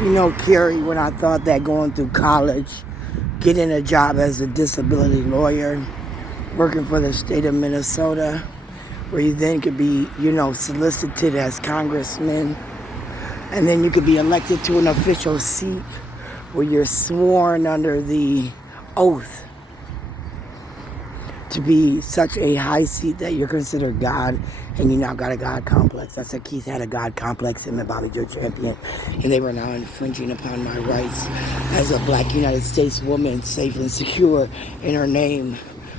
Carrie, when I thought that going through college, getting a job as a disability lawyer, working for the state of Minnesota, where you then could be, solicited as congressman, and then you could be elected to an official seat where you're sworn under the oath to be such a high seat that you're considered God, and you now got a God complex. I said Keith had a God complex, him and Bobby Joe Champion, and they were now infringing upon my rights as a black United States woman, safe and secure in her name,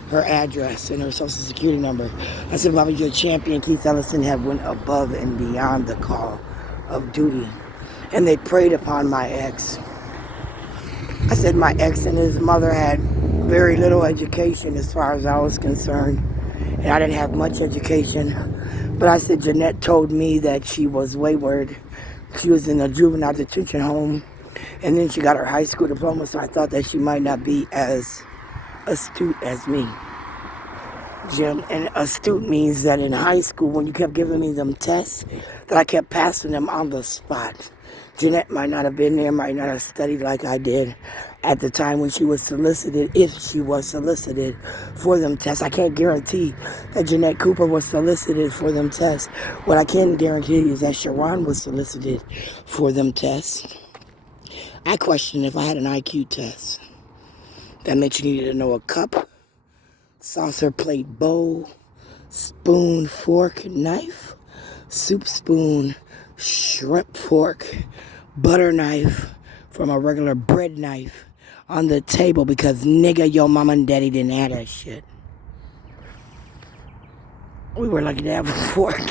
her address, and her social security number. I said Bobby Joe Champion, Keith Ellison had went above and beyond the call of duty, and they preyed upon my ex. I said my ex and his mother had very little education as far as I was concerned, and I didn't have much education. But I said Jeanette told me that she was wayward. She was in a juvenile detention home, and then she got her high school diploma, so I thought that she might not be as astute as me. Jim, and astute means that in high school, when you kept giving me them tests, that I kept passing them on the spot. Jeanette might not have been there, might not have studied like I did at the time when she was solicited, if she was solicited for them tests. I can't guarantee that Jeanette Cooper was solicited for them tests. What I can guarantee is that Sharon was solicited for them tests. I question if I had an IQ test. That meant you needed to know a cup, saucer, plate, bowl, spoon, fork, knife, soup spoon, shrimp fork, butter knife from a regular bread knife on the table, because nigga, your mama and daddy didn't have that shit. We were lucky to have a fork.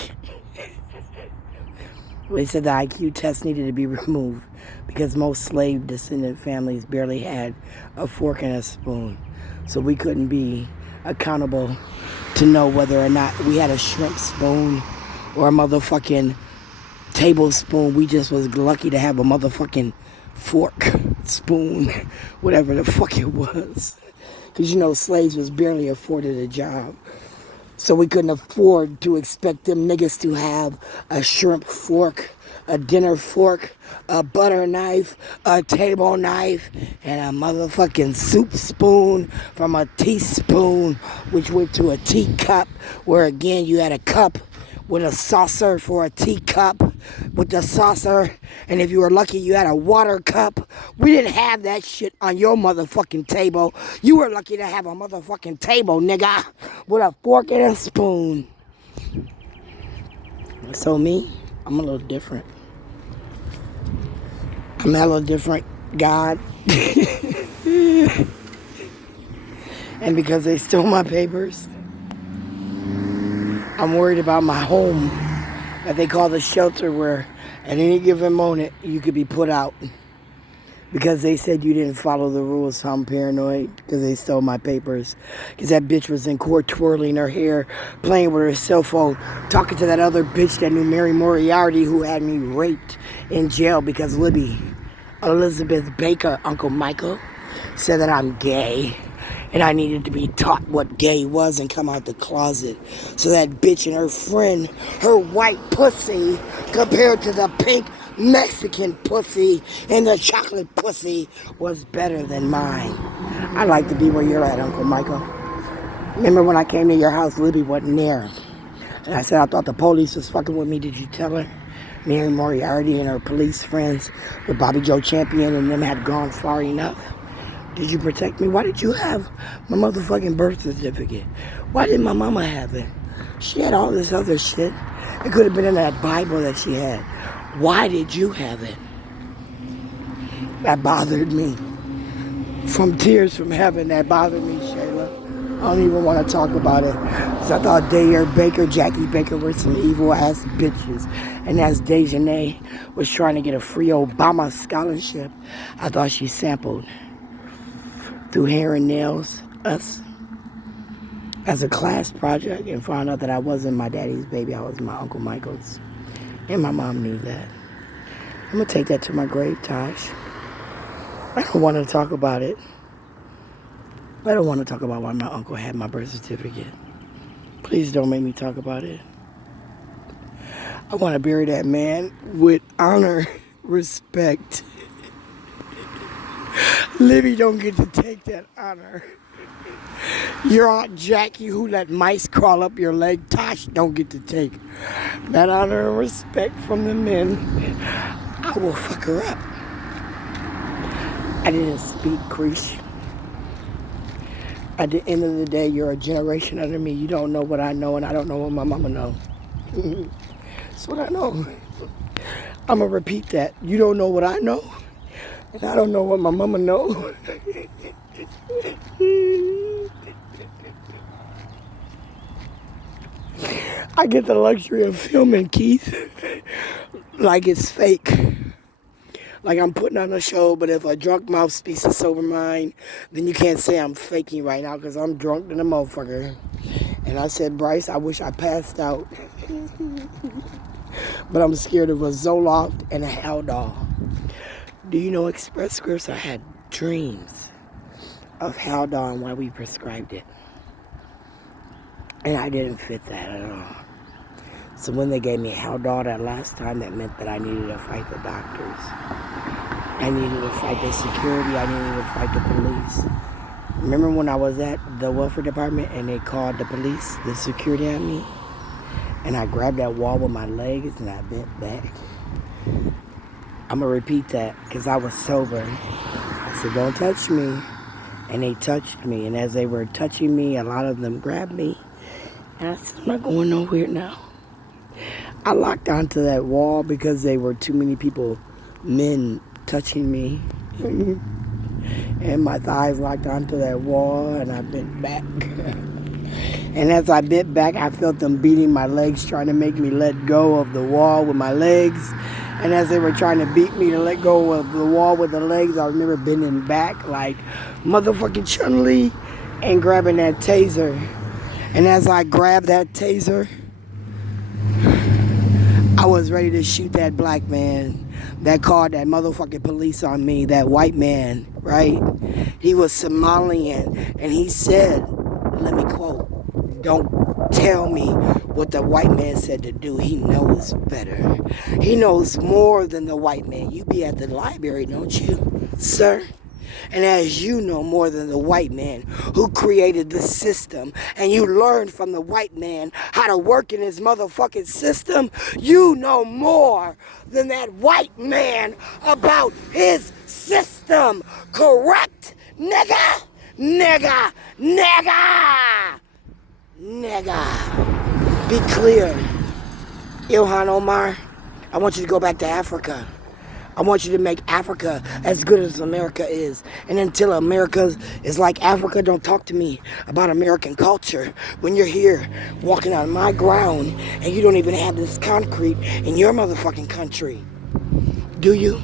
They said the IQ test needed to be removed because most slave descendant families barely had a fork and a spoon. So we couldn't be accountable to know whether or not we had a shrimp spoon or a motherfucking tablespoon. We just was lucky to have a motherfucking fork, spoon, whatever the fuck it was. Because, slaves was barely afforded a job. So we couldn't afford to expect them niggas to have a shrimp fork, a dinner fork, a butter knife, a table knife, and a motherfucking soup spoon from a teaspoon, which went to a teacup, where again you had a cup with a saucer for a teacup with the saucer, and if you were lucky you had a water cup. We didn't have that shit on your motherfucking table. You were lucky to have a motherfucking table, nigga, with a fork and a spoon. So me, I'm a little different. I'm a little different, God. And because they stole my papers, I'm worried about my home that they call the shelter, where at any given moment you could be put out because they said you didn't follow the rules. So I'm paranoid because they stole my papers, because that bitch was in court twirling her hair, playing with her cell phone, talking to that other bitch that knew Mary Moriarty, who had me raped in jail because Libby, Elizabeth Baker, Uncle Michael, said that I'm gay. And I needed to be taught what gay was and come out the closet. So that bitch and her friend, her white pussy, compared to the pink Mexican pussy and the chocolate pussy, was better than mine. I'd like to be where you're at, Uncle Michael. Remember when I came to your house, Libby wasn't there. And I said I thought the police was fucking with me. Did you tell her? Mary Moriarty and her police friends with Bobby Joe Champion and them had gone far enough. Did you protect me? Why did you have my motherfucking birth certificate? Why didn't my mama have it? She had all this other shit. It could have been in that Bible that she had. Why did you have it? That bothered me. From tears from heaven, that bothered me, Shayla. I don't even want to talk about it. Because I thought Dayer Baker, Jackie Baker were some evil-ass bitches. And as Dejanay was trying to get a free Obama scholarship, I thought she sampled through hair and nails us as a class project, and found out that I wasn't my daddy's baby. I was my Uncle Michael's. And my mom knew that. I'm going to take that to my grave, Tosh. I don't want to talk about it. I don't want to talk about why my uncle had my birth certificate. Please don't make me talk about it. I want to bury that man with honor, respect, Libby don't get to take that honor. Your Aunt Jackie, who let mice crawl up your leg, Tosh, don't get to take that honor and respect from the men. I will fuck her up. I didn't speak Creech. At the end of the day, you're a generation under me. You don't know what I know, and I don't know what my mama know. That's what I know. I'm going to repeat that. You don't know what I know, and I don't know what my mama know. I get the luxury of filming, Keith, like it's fake. Like I'm putting on a show, but if a drunk mouth speaks a sober mind, then you can't say I'm faking right now because I'm drunk than a motherfucker. And I said, Bryce, I wish I passed out. But I'm scared of a Zoloft and a Haldol. Do you know Express Scripts? I had dreams of Haldol and why we prescribed it. And I didn't fit that at all. So when they gave me Haldol that last time, that meant that I needed to fight the doctors. I needed to fight the security. I needed to fight the police. Remember when I was at the welfare department and they called the police, the security at me? And I grabbed that wall with my legs and I bent back. I'm going to repeat that because I was sober. I said, don't touch me. And they touched me. And as they were touching me, a lot of them grabbed me. And I said, I'm not going nowhere now. I locked onto that wall because there were too many people, men, touching me. And my thighs locked onto that wall and I bent back. And as I bent back, I felt them beating my legs, trying to make me let go of the wall with my legs. And as they were trying to beat me to let go of the wall with the legs, I remember bending back like motherfucking Chun-Li and grabbing that taser. And as I grabbed that taser, I was ready to shoot that black man that called that motherfucking police on me, that white man, right? He was Somalian, and he said, let me quote, don't tell me what the white man said to do. He knows better. He knows more than the white man. You be at the library, don't you, sir? And as you know more than the white man who created the system, and you learned from the white man how to work in his motherfucking system, you know more than that white man about his system. Correct, nigga? Nigga, nigga, nigga. Be clear. Ilhan Omar, I want you to go back to Africa. I want you to make Africa as good as America is. And until America is like Africa, don't talk to me about American culture. When you're here walking on my ground and you don't even have this concrete in your motherfucking country. Do you?